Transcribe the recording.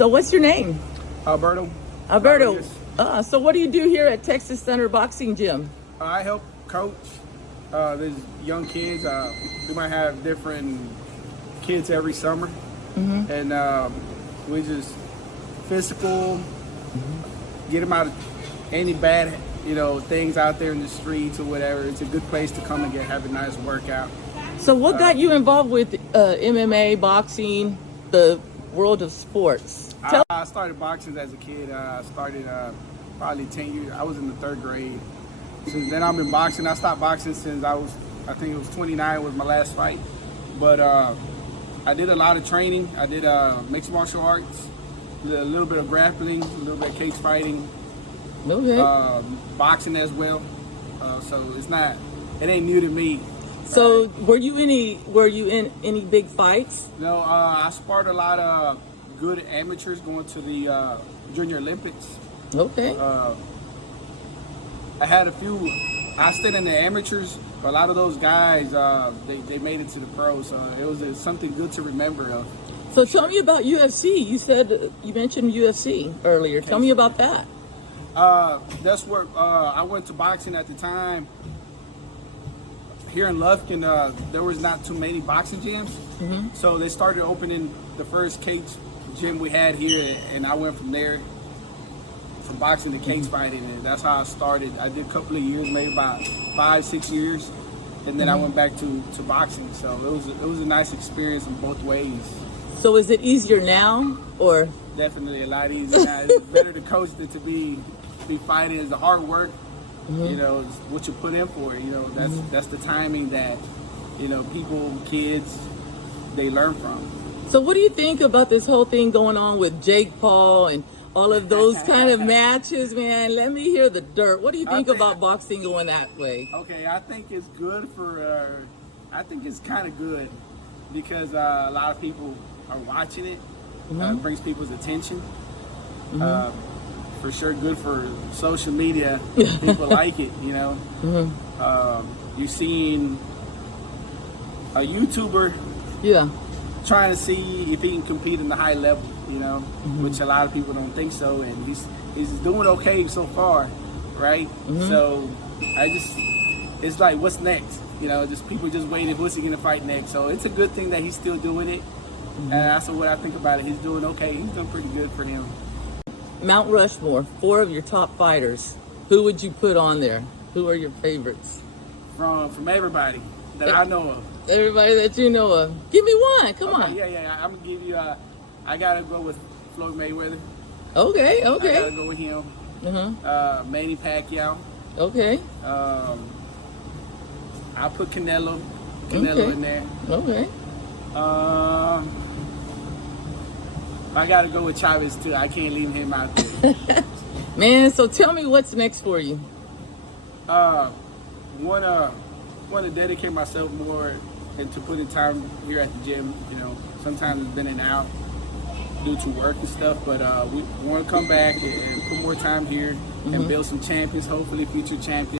So what's your name? Alberto. Alberto. So what do you do here at Texas Center Boxing Gym? I help coach these young kids. We might have different kids every summer, and we just physical, get them out of any bad, things out there in the streets or whatever. It's a good place to come and have a nice workout. So what got you involved with MMA, boxing, the world of sports? I started boxing as a kid. I started probably 10 years. I was in the 3rd grade. Since then I've been boxing. I stopped boxing since I think it was 29 was my last fight. But I did a lot of training. I did mixed martial arts, a little bit of grappling, a little bit of cage fighting, boxing as well. So it ain't new to me. So were you in any big fights? No, I sparred a lot of good amateurs going to the Junior Olympics. Okay. I had a few. I stayed in the amateurs. But a lot of those guys, they made it to the pros. So it was something good to remember of. So tell me about UFC. You mentioned UFC earlier. Tell me about that. That's where I went to boxing at the time. Here in Lufkin, there was not too many boxing gyms. So they started opening the first cage gym we had here, and I went from there, from boxing to cage fighting, and that's how I started. I did a couple of years, maybe about 5-6 years, and then I went back to boxing. So it was a nice experience in both ways. So is it easier now, or? Definitely a lot easier now. It's better to coach than to be fighting. It's the hard work. It's what you put in for it. That's the timing that people, kids, they learn from. So what do you think about this whole thing going on with Jake Paul and all of those kind of matches, man? Let me hear the dirt. What do you think about boxing going that way? Okay, I think it's good for. I think it's kind of good because a lot of people are watching it. It brings people's attention. For sure, good for social media. People like it, You're seeing a YouTuber, trying to see if he can compete in the high level, which a lot of people don't think so, and he's doing okay so far, right? So it's like, what's next? Just people just waiting, what's he gonna fight next? So it's a good thing that he's still doing it, and that's what I think about it. He's doing okay. He's doing pretty good for him. Mount Rushmore, 4 of your top fighters. Who would you put on there? Who are your favorites? From everybody that I know of. Everybody that you know of. Give me one. Come on. Yeah. I'm gonna give you. I gotta go with Floyd Mayweather. Okay. I gotta go with him. Manny Pacquiao. Okay. I'll put Canelo in there. Okay. I gotta go with Chavez too. I can't leave him out there. Man, so tell me what's next for you. Want to dedicate myself more into putting time here at the gym. Sometimes it's been in and out due to work and stuff, but we want to come back and put more time here and build some champions, hopefully future champions.